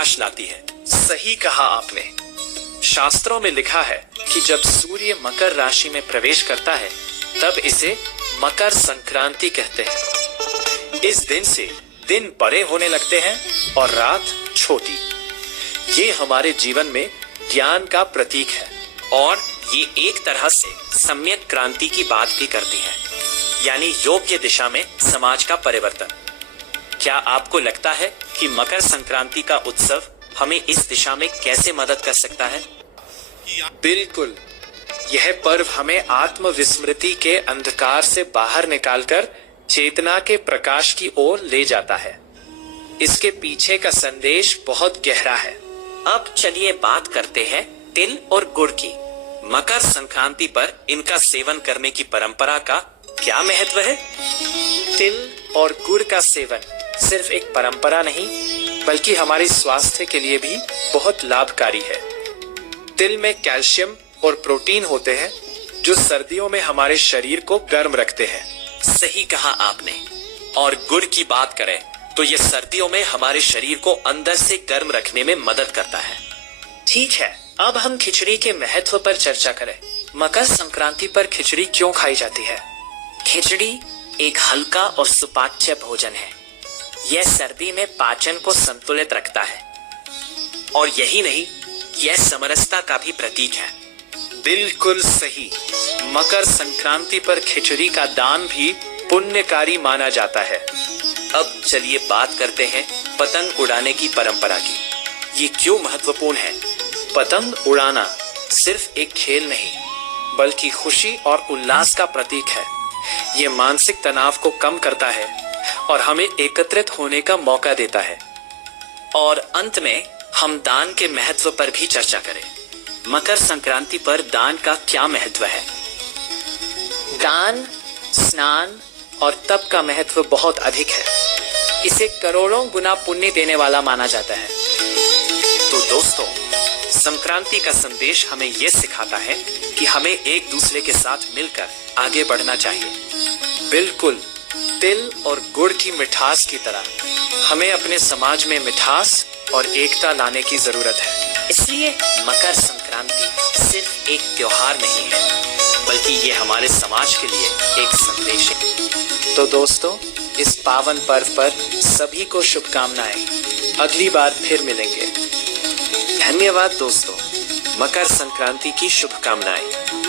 प्रकाश लाती है। सही कहा आपने। शास्त्रों में लिखा है कि जब सूर्य मकर राशि में प्रवेश करता है तब इसे मकर संक्रांति कहते हैं। इस दिन से दिन बड़े होने लगते हैं और रात छोटी। ये हमारे जीवन में ज्ञान का प्रतीक है और ये एक तरह से सम्यक क्रांति की बात भी करती है, यानी योग्य दिशा में समाज का परिवर्तन। क्या आपको लगता है कि मकर संक्रांति का उत्सव हमें इस दिशा में कैसे मदद कर सकता है? बिल्कुल, यह पर्व हमें आत्मविस्मृति के अंधकार से बाहर निकालकर चेतना के प्रकाश की ओर ले जाता है। इसके पीछे का संदेश बहुत गहरा है। अब चलिए बात करते हैं तिल और गुड़ की। मकर संक्रांति पर इनका सेवन करने की परंपरा का क्या महत्व है? तिल और गुड़ का सेवन सिर्फ एक परंपरा नहीं बल्कि हमारे स्वास्थ्य के लिए भी बहुत लाभकारी है। तिल में कैल्शियम और प्रोटीन होते हैं जो सर्दियों में हमारे शरीर को गर्म रखते हैं। सही कहा आपने। और गुड़ की बात करें तो ये सर्दियों में हमारे शरीर को अंदर से गर्म रखने में मदद करता है। ठीक है, अब हम खिचड़ी के महत्व पर चर्चा करें। मकर संक्रांति पर खिचड़ी क्यों खाई जाती है? खिचड़ी एक हल्का और सुपाच्य भोजन है। यह सर्दी में पाचन को संतुलित रखता है और यही नहीं, यह समरसता का भी प्रतीक है। बिल्कुल सही। मकर संक्रांति पर खिचड़ी का दान भी पुण्यकारी माना जाता है। अब चलिए बात करते हैं पतंग उड़ाने की परंपरा की। ये क्यों महत्वपूर्ण है? पतंग उड़ाना सिर्फ एक खेल नहीं बल्कि खुशी और उल्लास का प्रतीक है। ये मानसिक तनाव को कम करता है और हमें एकत्रित होने का मौका देता है। और अंत में हम दान के महत्व पर भी चर्चा करें। मकर संक्रांति पर दान का क्या महत्व है? दान, स्नान और तप का महत्व बहुत अधिक है। इसे करोड़ों गुना पुण्य देने वाला माना जाता है। तो दोस्तों, संक्रांति का संदेश हमें यह सिखाता है कि हमें एक दूसरे के साथ मिलकर आगे बढ़ना चाहिए। बिल्कुल, तिल और गुड़ की मिठास की तरह हमें अपने समाज में मिठास और एकता लाने की जरूरत है। इसलिए मकर संक्रांति सिर्फ एक त्योहार नहीं है बल्कि ये हमारे समाज के लिए एक संदेश है। तो दोस्तों, इस पावन पर्व पर सभी को शुभकामनाएं। अगली बार फिर मिलेंगे। धन्यवाद दोस्तों। मकर संक्रांति की शुभकामनाएं।